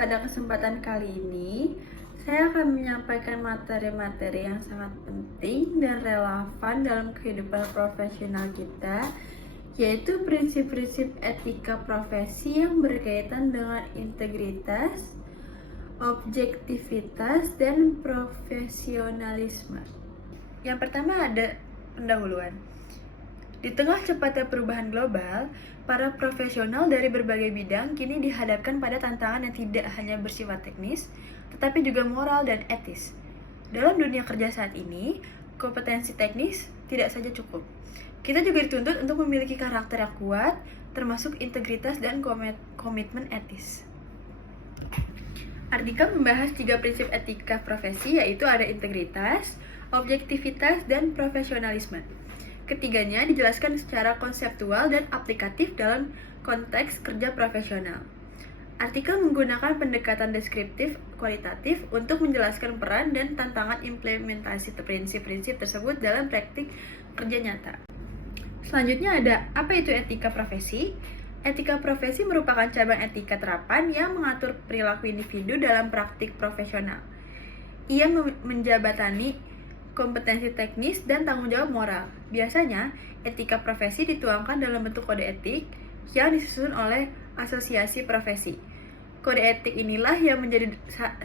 Pada kesempatan kali ini, saya akan menyampaikan materi-materi yang sangat penting dan relevan dalam kehidupan profesional kita, yaitu prinsip-prinsip etika profesi yang berkaitan dengan integritas, objektivitas, dan profesionalisme. Yang pertama ada pendahuluan. Di tengah cepatnya perubahan global, para profesional dari berbagai bidang kini dihadapkan pada tantangan yang tidak hanya bersifat teknis, tetapi juga moral dan etis. Dalam dunia kerja saat ini, kompetensi teknis tidak saja cukup. Kita juga dituntut untuk memiliki karakter yang kuat, termasuk integritas dan komitmen etis. Artikel membahas 3 prinsip etika profesi, yaitu ada integritas, objektivitas, dan profesionalisme. Ketiganya dijelaskan secara konseptual dan aplikatif dalam konteks kerja profesional. Artikel menggunakan pendekatan deskriptif kualitatif untuk menjelaskan peran dan tantangan implementasi prinsip-prinsip tersebut dalam praktik kerja nyata. Selanjutnya ada, apa itu etika profesi? Etika profesi merupakan cabang etika terapan yang mengatur perilaku individu dalam praktik profesional. Ia menjabatani kompetensi teknis dan tanggung jawab moral. Biasanya, etika profesi dituangkan dalam bentuk kode etik yang disusun oleh asosiasi profesi. Kode etik inilah yang menjadi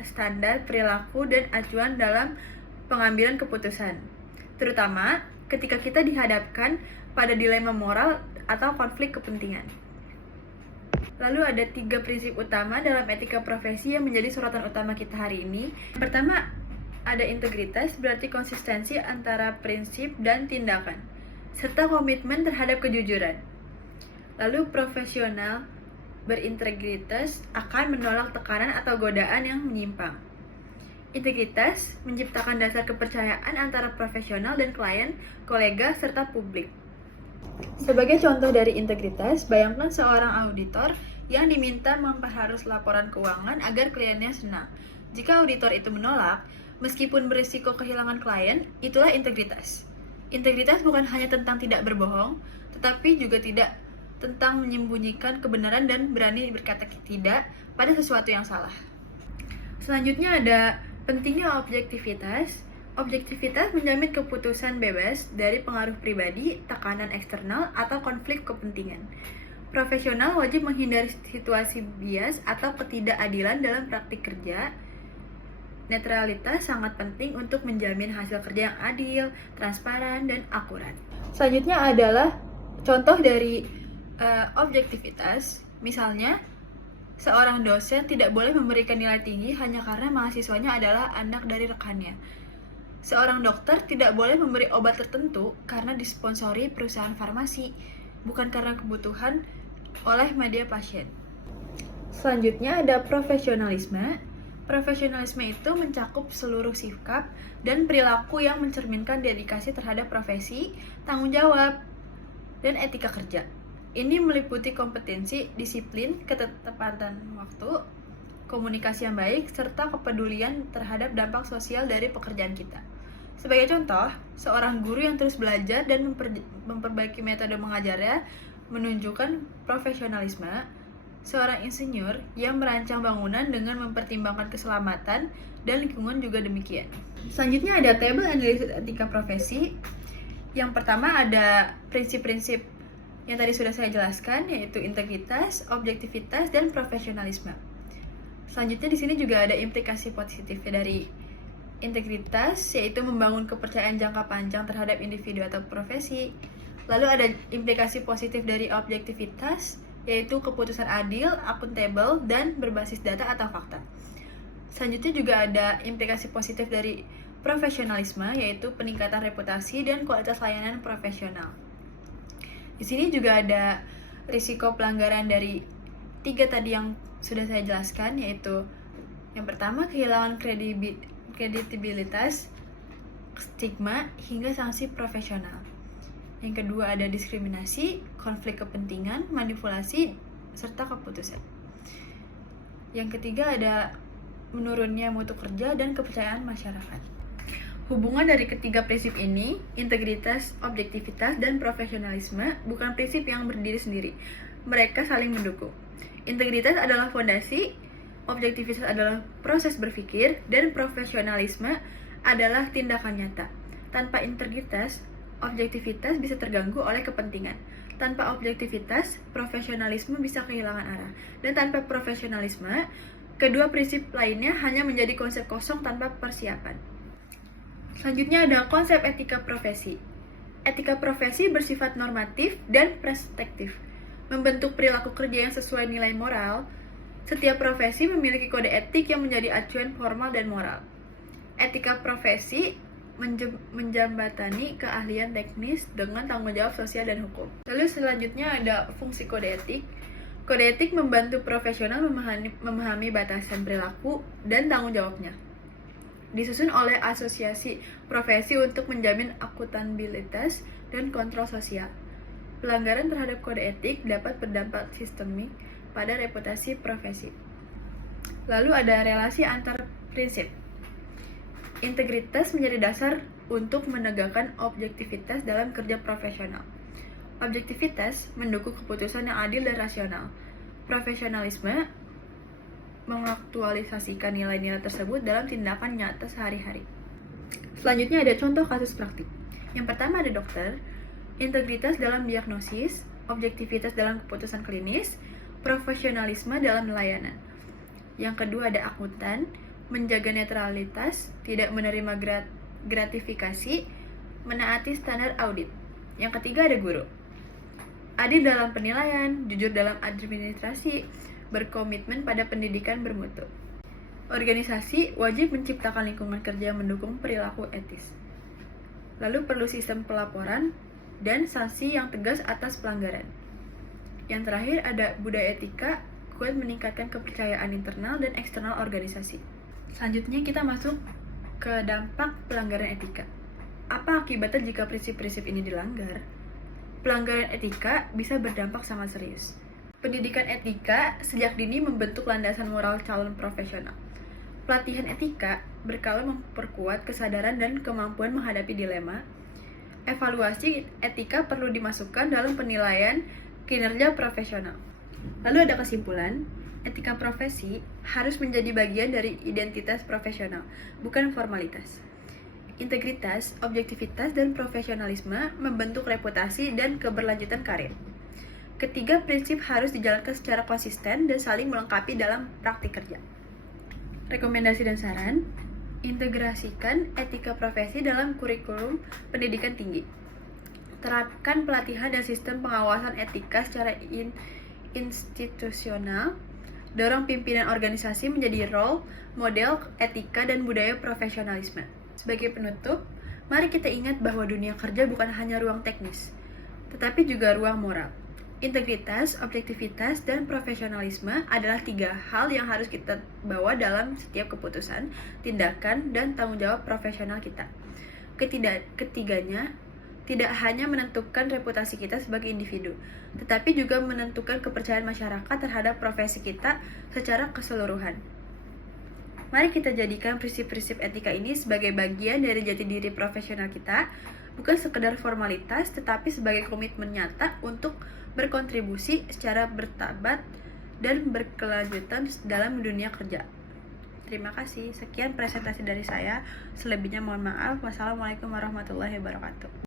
standar perilaku dan acuan dalam pengambilan keputusan, terutama ketika kita dihadapkan pada dilema moral atau konflik kepentingan. Lalu ada 3 prinsip utama dalam etika profesi yang menjadi sorotan utama kita hari ini. Pertama, ada integritas, berarti konsistensi antara prinsip dan tindakan, serta komitmen terhadap kejujuran. Lalu profesional berintegritas akan menolak tekanan atau godaan yang menyimpang. Integritas menciptakan dasar kepercayaan antara profesional dan klien, kolega, serta publik. Sebagai contoh dari integritas, bayangkan seorang auditor yang diminta memperharus laporan keuangan agar kliennya senang. Jika auditor itu menolak, meskipun berisiko kehilangan klien, itulah integritas. Integritas bukan hanya tentang tidak berbohong, tetapi juga tidak tentang menyembunyikan kebenaran dan berani berkata tidak pada sesuatu yang salah. Selanjutnya ada pentingnya objektivitas. Objektivitas menjamin keputusan bebas dari pengaruh pribadi, tekanan eksternal, atau konflik kepentingan. Profesional wajib menghindari situasi bias atau ketidakadilan dalam praktik kerja. Netralitas sangat penting untuk menjamin hasil kerja yang adil, transparan, dan akurat. Selanjutnya adalah contoh dari objektivitas. Misalnya, seorang dosen tidak boleh memberikan nilai tinggi hanya karena mahasiswanya adalah anak dari rekannya. Seorang dokter tidak boleh memberi obat tertentu karena disponsori perusahaan farmasi, bukan karena kebutuhan oleh media pasien. Selanjutnya ada profesionalisme. Profesionalisme itu mencakup seluruh sikap dan perilaku yang mencerminkan dedikasi terhadap profesi, tanggung jawab, dan etika kerja. Ini meliputi kompetensi, disiplin, ketepatan waktu, komunikasi yang baik, serta kepedulian terhadap dampak sosial dari pekerjaan kita. Sebagai contoh, seorang guru yang terus belajar dan memperbaiki metode mengajarnya menunjukkan profesionalisme. Seorang insinyur yang merancang bangunan dengan mempertimbangkan keselamatan dan lingkungan juga demikian. Selanjutnya ada tabel analisis etika profesi. Yang pertama ada prinsip-prinsip yang tadi sudah saya jelaskan, yaitu integritas, objektivitas, dan profesionalisme. Selanjutnya di sini juga ada implikasi positif dari integritas, yaitu membangun kepercayaan jangka panjang terhadap individu atau profesi. Lalu ada implikasi positif dari objektivitas, yaitu keputusan adil, akuntabel, dan berbasis data atau fakta. Selanjutnya juga ada implikasi positif dari profesionalisme, yaitu peningkatan reputasi dan kualitas layanan profesional. Di sini juga ada risiko pelanggaran dari 3 tadi yang sudah saya jelaskan, yaitu yang pertama kehilangan kredibilitas, stigma, hingga sanksi profesional. Yang kedua ada diskriminasi, konflik kepentingan, manipulasi, serta keputusan. Yang ketiga ada menurunnya mutu kerja dan kepercayaan masyarakat. Hubungan dari ketiga prinsip ini, integritas, objektivitas, dan profesionalisme, bukan prinsip yang berdiri sendiri. Mereka saling mendukung. Integritas adalah fondasi, objektivitas adalah proses berpikir, dan profesionalisme adalah tindakan nyata. Tanpa integritas, objektivitas bisa terganggu oleh kepentingan. Tanpa objektivitas, profesionalisme bisa kehilangan arah. Dan tanpa profesionalisme, kedua prinsip lainnya hanya menjadi konsep kosong tanpa persiapan. Selanjutnya ada konsep etika profesi. Etika profesi bersifat normatif dan perspektif, membentuk perilaku kerja yang sesuai nilai moral. Setiap profesi memiliki kode etik yang menjadi acuan formal dan moral. Etika profesi menjembatani keahlian teknis dengan tanggung jawab sosial dan hukum. Lalu selanjutnya ada fungsi kode etik. Kode etik membantu profesional memahami batasan perilaku dan tanggung jawabnya. Disusun oleh asosiasi profesi untuk menjamin akuntabilitas dan kontrol sosial. Pelanggaran terhadap kode etik dapat berdampak sistemik pada reputasi profesi. Lalu ada relasi antar prinsip. Integritas menjadi dasar untuk menegakkan objektivitas dalam kerja profesional. Objektivitas mendukung keputusan yang adil dan rasional. Profesionalisme mengaktualisasikan nilai-nilai tersebut dalam tindakan nyata sehari-hari. Selanjutnya ada contoh kasus praktik. Yang pertama ada dokter, integritas dalam diagnosis, objektivitas dalam keputusan klinis, profesionalisme dalam layanan. Yang kedua ada akuntan, menjaga netralitas, tidak menerima gratifikasi, menaati standar audit. Yang ketiga ada guru, adil dalam penilaian, jujur dalam administrasi, berkomitmen pada pendidikan bermutu. Organisasi wajib menciptakan lingkungan kerja yang mendukung perilaku etis. Lalu perlu sistem pelaporan dan sanksi yang tegas atas pelanggaran. Yang terakhir ada budaya etika, kuat meningkatkan kepercayaan internal dan eksternal organisasi. Selanjutnya kita masuk ke dampak pelanggaran etika. Apa akibatnya jika prinsip-prinsip ini dilanggar? Pelanggaran etika bisa berdampak sangat serius. Pendidikan etika sejak dini membentuk landasan moral calon profesional. Pelatihan etika berkala memperkuat kesadaran dan kemampuan menghadapi dilema. Evaluasi etika perlu dimasukkan dalam penilaian kinerja profesional. Lalu ada kesimpulan, etika profesi harus menjadi bagian dari identitas profesional, bukan formalitas. Integritas, objektivitas, dan profesionalisme membentuk reputasi dan keberlanjutan karir. Ketiga prinsip harus dijalankan secara konsisten dan saling melengkapi dalam praktik kerja. Rekomendasi dan saran, integrasikan etika profesi dalam kurikulum pendidikan tinggi. Terapkan pelatihan dan sistem pengawasan etika secara institusional. Dorong pimpinan organisasi menjadi role model etika dan budaya profesionalisme. Sebagai penutup, mari kita ingat bahwa dunia kerja bukan hanya ruang teknis, tetapi juga ruang moral. Integritas, objektivitas, dan profesionalisme adalah 3 hal yang harus kita bawa dalam setiap keputusan, tindakan, dan tanggung jawab profesional kita. Ketiganya tidak hanya menentukan reputasi kita sebagai individu, tetapi juga menentukan kepercayaan masyarakat terhadap profesi kita secara keseluruhan. Mari kita jadikan prinsip-prinsip etika ini sebagai bagian dari jati diri profesional kita, bukan sekedar formalitas, tetapi sebagai komitmen nyata untuk berkontribusi secara bertabat dan berkelanjutan dalam dunia kerja. Terima kasih. Sekian presentasi dari saya. Selebihnya mohon maaf. Wassalamualaikum warahmatullahi wabarakatuh.